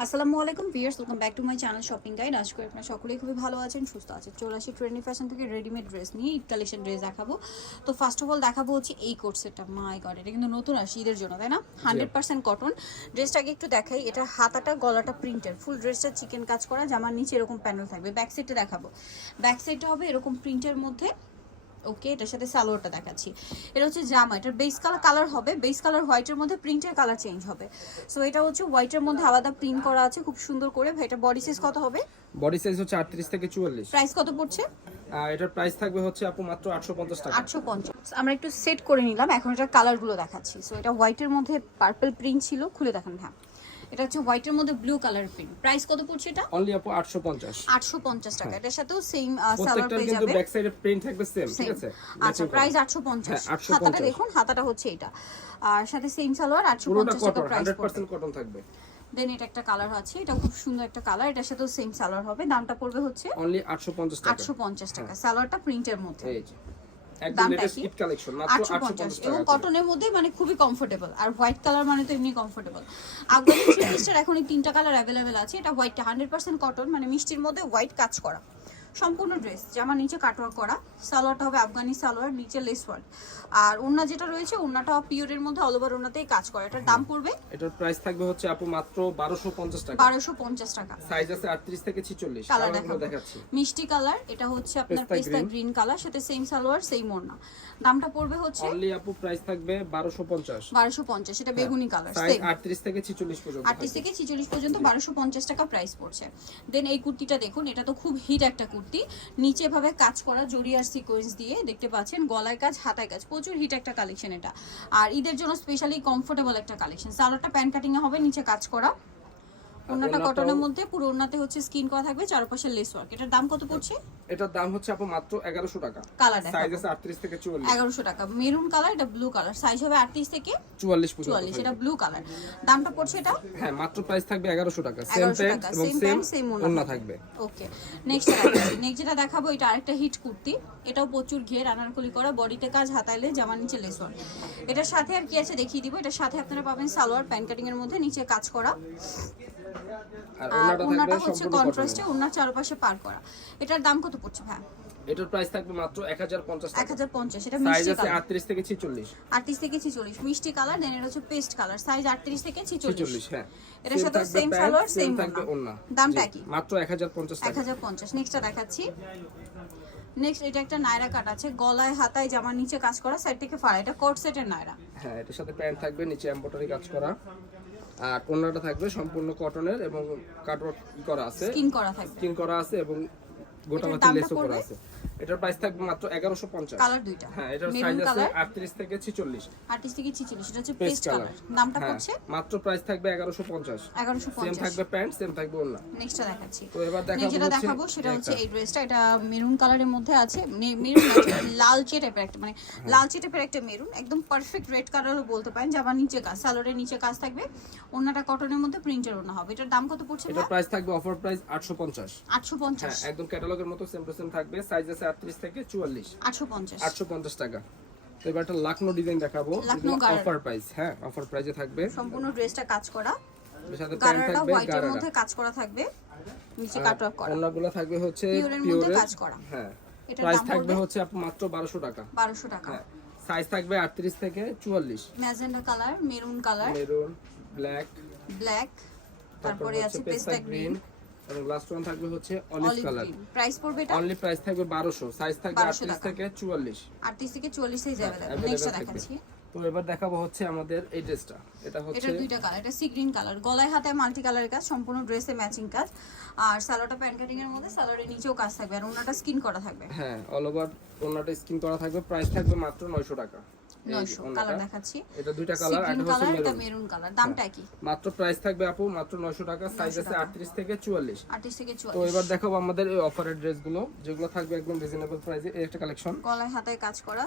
আসসালামু আলাইকুম viewers welcome back to my channel shopping guide আজকে আপনারা সকলেই খুবই ভালো আছেন সুস্থ আছেন। চলে আসি ট্রেন্ডি ফ্যাশন থেকে রেডিমেড ড্রেস নিয়ে ঈদ কালেকশন ড্রেস দেখাবো। তো ফার্স্ট অফ অল দেখাবো হচ্ছে এই কোট সেটটা মাই গড এটা কিন্তু নতুন আসি ঈদের জন্য তাই না? হান্ড্রেড পার্সেন্ট কটন ড্রেসটাকে একটু দেখাই এটা হাতাটা গলাটা প্রিন্টের ফুল ড্রেসটা চিকেন কাজ করা জামার নিচে এরকম প্যানেল থাকবে। ব্যাক সাইডটা দেখাবো। ব্যাক সাইডটা হবে এরকম প্রিন্টের মধ্যে ওকে এটার সাথে সালোয়ারটা দেখাচ্ছি। এটা হচ্ছে জামা এটার বেস কালার কালার হবে। বেস কালার হোয়াইটের মধ্যে প্রিন্টের কালার চেঞ্জ হবে। সো এটা হচ্ছে হোয়াইটের মধ্যে আলাদা প্রিন্ট করা আছে খুব সুন্দর করে। ভাই এটা বডি সাইজ কত হবে? বডি সাইজ হচ্ছে আটত্রিশ থেকে চুয়াল্লিশ। প্রাইস কত পড়ছে? এটার প্রাইস থাকবে হচ্ছে আপু মাত্র আটশো পঞ্চাশ টাকা। আটশো পঞ্চাশ। আমরা একটু সেট করে নিলাম এখন এটার কালারগুলো দেখাচ্ছি। সো এটা হোয়াইটের মধ্যে পার্পল প্রিন্ট ছিল খুলে দেখান হ্যাঁ এটা হচ্ছে হোয়াইটের মধ্যে ব্লু কালার প্রিন্ট প্রাইস কত পড়ছে এটা? অনলি আপু আটশো পঞ্চাশ। আটশো পঞ্চাশ টাকা। এটার সাথেও সেম সালোয়ার পেয়ে কিন্তু ব্যাক সাইডে প্রিন্ট থাকবে সেম ঠিক আছে? আচ্ছা প্রাইস আটশো পঞ্চাশ। হ্যাঁ, 850 হাতাটা দেখুন হাতাটা হচ্ছে এটা। আর সাথে সেম সালোয়ার আটশো পুরোটা পঞ্চাশ টাকা প্রাইস হান্ড্রেড পড়বে। পার্সেন্ট কটন থাকবে। দেন এটা একটা কালার আছে এটা খুব সুন্দর একটা কালার এটার সাথেও সেম সালোয়ার হবে। দামটা পড়বে হচ্ছে অনলি আটশো পঞ্চাশ টাকা। আটশো পঞ্চাশ টাকা। সালোয়ারটা প্রিন্টের মধ্যে। এই যে। একদম লেটেস্ট? কালেকশন মাত্র এবং কটনের মধ্যে মানে খুবই কমফোর্টেবল আর হোয়াইট কালার মানে তো এমনি কমফোর্টেবল আফগানি থ্রি এখন এই তিনটা কালার আছে এটা হোয়াইটটা হান্ড্রেড পার্সেন্ট কটন মানে মিষ্টির মধ্যে হোয়াইট কাজ করা। সম্পূর্ণ ড্রেস জামা নিচে কাটওয়ার্ক করা সালোয়ারটা হবে আফগানি সালোয়ার নিচে লেস ওয়ার্ক আর ওন্না যেটা রয়েছে ওন্নাটা পিওরের মধ্যে অল ওভার ওন্নাতেই কাজ করে। এটার দাম পড়বে? এটার প্রাইস থাকবে হচ্ছে আপু মাত্র বারোশো পঞ্চাশ টাকা। বারোশো পঞ্চাশ টাকা। সাইজ আছে আটত্রিশ থেকে ছিচল্লিশ। কালার কালারগুলো দেখাচ্ছি। মিষ্টি কালার এটা হচ্ছে আপনার পেস্তা গ্রিন কালার সাথে সেম সালোয়ার সেম ওড়না। দামটা পড়বে হচ্ছে অনলি আপু প্রাইস থাকবে বারোশো পঞ্চাশ। বারোশো পঞ্চাশ এটা বেগুনি কালার সাইজ সেম আটত্রিশ থেকে ছিচল্লিশ পর্যন্ত আটত্রিশ থেকে ছিচল্লিশ পর্যন্ত বারোশো পঞ্চাশ টাকা প্রাইস পড়ছে। দেন এই কুর্তিটা দেখুন এটা তো খুব হিট একটা কুর্তি। নিচে ভাবে কাজ করা জড়িয়ার সিকোয়েন্স দিয়ে দেখতে পাচ্ছেন, গলায় কাজ, হাতায় কাজ, প্রচুর হিট একটা কালেকশন এটা। আর ঈদের জন্য স্পেশালি কমফোর্টেবল একটা কালেকশন সালোয়ারটা প্যান্ট কাটিং এ হবে, নিচে কাজ করা। ওনাটা কটনের মধ্যে পুরো ওনাতে হচ্ছে স্কিন করা থাকবে চারপাশে লেস ওয়ার্ক এটার দাম কত পড়ছে? এটার দাম হচ্ছে আপু মাত্র এগারোশো টাকা। কালার সাইজ আছে আটত্রিশ থেকে চুয়াল্লিশ। এগারোশো টাকা। মেরুন কালার এটা ব্লু কালার সাইজ হবে আটত্রিশ থেকে চুয়াল্লিশ পর্যন্ত চুয়াল্লিশ। থাকবে। এটা ব্লু কালার দামটা পড়ছে এটা? হ্যাঁ মাত্র প্রাইস থাকবে এগারোশো টাকা। সেম প্যান্ট এবং সেম ওড়না ওন্না থাকবে। ওকে নেক্সট নেক্সট যেটা দেখাবো এটা আরেকটা হিট কুর্তি। এটাও প্রচুর ঘের আনারকলি করা বডিতে কাজ হাতাইলে জামার নিচে লেসন এটার সাথে আর কি আছে দেখিয়ে দিব। এটার সাথে আপনারা পাবেন সালোয়ার প্যান্ট কাটিং এর মধ্যে নিচে কাজ করা। আর ওনাটা হচ্ছে কন্ট্রাস্টে ওনার চারপাশে পার করা। এটার দাম কত পড়ছে ভাই এটার প্রাইস থাকবে মাত্র এক হাজার পঞ্চাশ এক টাকা হাজার পঞ্চাশ এটা সাইজ মিষ্টি আছে কালার আটত্রিশ থেকে ছিচল্লিশ। আটত্রিশ থেকে ছিচল্লিশ। মিষ্টি কালার দেন এটা হচ্ছে পেস্ট কালার সাইজ আটত্রিশ থেকে ছিচল্লিশ। ছিচল্লিশ হ্যাঁ। এটার Same সাথে সেম same সেম ওন্না দামটা কি? মাত্র এক হাজার পঞ্চাশ এক টাকা হাজার পঞ্চাশ। নেক্সটটা দেখাচ্ছি। নেক্সট এটা একটা নায়রা কাট আছে। গলায় হাতায় জামার নিচে কাজ করা। সাইড থেকে ফাড়া। এটা কোট সেটের নায়রা। হ্যাঁ এটার সাথে প্যান্ট থাকবে নিচে এমব্রয়ডারি কাজ করা। আর ওন্নাটা থাকবে সম্পূর্ণ কটনের এবং কাটওয়ার্ক করা আছে। স্কিন করা থাকবে। স্কিন করা আছে এবং গোটা মাথা লেসও করা আছে। এটার প্রাইস থাকবে মাত্র এগারোশো পঞ্চাশ। কালার দুইটা। হ্যাঁ এটার সাইজ আছে কালার আটত্রিশ থেকে ছিচল্লিশ। আটত্রিশ থেকে ছিচল্লিশ এটা হচ্ছে পেস্ট কালার দামটা হ্যাঁ মাত্র প্রাইস থাকবে এগারোশো পঞ্চাশ। এগারোশো সেম থাকবে প্যান্ট সেম থাকবে ওন্না নেক্সটটা দেখাচ্ছি। তো এবার দেখাবো যেটা দেখাবো সেটা হচ্ছে একটা। এই ড্রেসটা এটা মেরুন কালারের মধ্যে আছে। মেরুন এটা লালচে টাইপের একটা মানে হ্যাঁ। লালচে টাইপের একটা মেরুন একদম পারফেক্ট রেড কালারও বলতে পারেন যাবার নিচে কাজ সালোয়ারের নিচে কাজ থাকবে। ওনাটা কটনের মধ্যে প্রিন্টের ওনা হবে। এটার দাম কত পড়ছে এটার প্রাইস থাকবে অফার প্রাইস আটশো পঞ্চাশ। আটশো হ্যাঁ পঞ্চাশ একদম ক্যাটালগের মতো সেম টু সেম থাকবে। সাইজ আছে আটত্রিশ থেকে চুয়াল্লিশ। আটশো পঞ্চাশ। আটশো পঞ্চাশ টাকা। তো এবার একটা লাকনো ডিজাইন দেখাবো অফার প্রাইস হ্যাঁ অফার প্রাইসে থাকবে। সম্পূর্ণ ড্রেসটা কাজ করা। সাথে প্যান্ট থাকবে গারারা। মধ্যে কাজ করা থাকবে নিচে কাটওয়ার্ক করা। অন্যগুলো থাকবে হচ্ছে পিওরের কাজ করা। হ্যাঁ। প্রাইস থাকবে হচ্ছে মাত্র বারোশো টাকা। বারোশো টাকা। হ্যাঁ। সাইজ থাকবে আটত্রিশ থেকে চুয়াল্লিশ। Magenta colour maroon colour maroon black black তারপরে আছে পেস্তা গ্রিন এবং লাস্ট ওয়ান থাকবে হচ্ছে olive olive colour green price পড়বে এটা অনলি প্রাইস থাকবে বারোশো সাইজ থাকবে 1200 আটত্রিশ টাকা। থেকে চুয়াল্লিশ 38 থেকে 40 সাইজ হ্যাঁ, अवेलेबल available নেক্সটটা থাকবে। দেখাচ্ছি তো এবার দেখাবো হচ্ছে আমাদের এই ড্রেসটা এটা হচ্ছে এটা দুইটা কালার এটা সি গ্রিন কালার গলায় হাতে মাল্টি কালারের কাজ সম্পূর্ণ ড্রেসে ম্যাচিং কাজ আর সালোয়ারটা প্যান্ট কাটিং এর মধ্যে সালোয়ারের নিচেও কাজ থাকবে আর ওনাটা স্কিন করা থাকবে হ্যাঁ অল ওভার ওনাটা স্কিন করা থাকবে প্রাইস থাকবে মাত্র নয়শো টাকা এই 900 কালার দেখাচ্ছি। এটা দুইটা কালার গ্রিন হচ্ছে মেরুন মেরুন কালার দামটা কি মাত্র প্রাইস থাকবে আপু মাত্র নয়শো টাকা সাইজ আছে টাকা। আটত্রিশ থেকে চুয়াল্লিশ। 38 থেকে তো 44 এবার দেখাবো আমাদের এই অফারের ড্রেসগুলো যেগুলো থাকবে একদম রিজনেবল প্রাইসে এই একটা কালেকশন গলায় হাতায় কাজ করা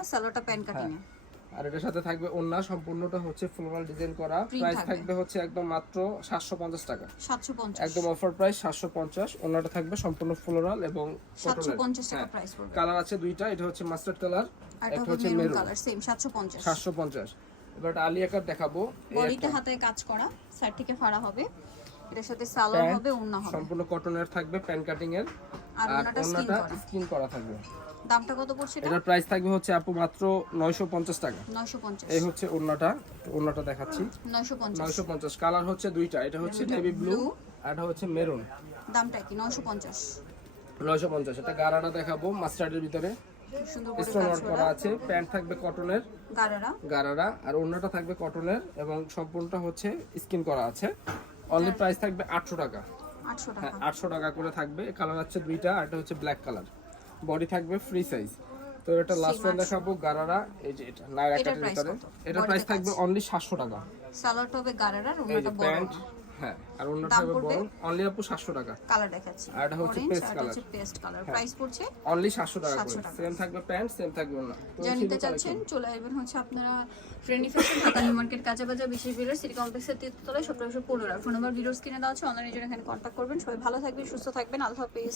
প্যান্ট কাটিং আর এটার সাথে থাকবে ওন্না সম্পূর্ণটা হচ্ছে ফ্লোরাল ডিজাইন করা। প্রাইস থাকবে। হচ্ছে একদম মাত্র সাতশো পঞ্চাশ টাকা। 750 একদম অফার প্রাইস থাকবে সম্পূর্ণ ফ্লোরাল এবং 750 টাকা হ্যাঁ। প্রাইস পড়বে। কালার আছে দুইটা এটা হচ্ছে মাস্টার্ড কালার একটা হবে হচ্ছে মেরুন মেরুন কালার সেম 750 সাতশো পঞ্চাশ। এবার আলিয়া কাট দেখাবো বডিতে হাতে কাজ করা সাইড থেকে ফাড়া হবে। এটার সাথে সালোয়ার হবে ওন্না হবে। সম্পূর্ণ কটনের থাকবে প্যান কাটিং এর। আর আর ওন্নাটা স্কিন করা। থাকবে। দামটা কত পড়ছে এটা? প্রাইস থাকবে হচ্ছে আপু মাত্র নয়শো পঞ্চাশ টাকা। 950 এই হচ্ছে ওন্নাটা ওন্নাটা দেখাচ্ছি। 950 নয়শো পঞ্চাশ। কালার হচ্ছে দুইটা। এটা হচ্ছে নেভি ব্লু আর এটা হচ্ছে মেরুন দামটা কি? 950 নয়শো পঞ্চাশ। এটা গারাটা দেখাবো মাস্টার্ডের ভিতরে। স্টোন করা আছে প্যান্ট থাকবে কটনের গারারা। আর অন্যটা থাকবে কটনের এবং সম্পূর্ণটা হচ্ছে স্কিন করা আছে। অনলি প্রাইস থাকবে আটশো টাকা। হ্যাঁ আটশো টাকা করে থাকবে। কালার আছে দুইটা আর এটা হচ্ছে ব্ল্যাক কালার বডি থাকবে ফ্রি সাইজ তো এটা লাস্ট ওয়ান দেখাবো গারারা এই যে এটা নাইরা কাটের ভিতরে। কত? প্রাইস থাকবে অনলি সাতশো টাকা। হবে বড়। প্যান্ট হ্যাঁ আর অন্যটা বড় অনলি আপু সাতশো টাকা। কালার দেখাচ্ছি। আর এটা হচ্ছে পেস্ট। হচ্ছে পেস্ট কালার প্রাইস পড়ছে অনলি সাতশো টাকা করে। সেম থাকবে প্যান্ট সেম থাকবে না। যা নিতে চাচ্ছেন চলে আসবেন হচ্ছে আপনারা trendy fashion Dhaka new market কাঁচাবাজার বিশেষ বিলের সিটি কমপ্লেক্সের তৃতীয়তলায় সতেরোশো পনেরো। ফোন নাম্বার ভিডিও স্ক্রিনে দেওয়া আছে অনলাইনে জন্য এখানে কন্ট্যাক্ট করবেন। সবাই ভালো থাকবেন সুস্থ থাকবেন। আল্লাহ হাফিজ।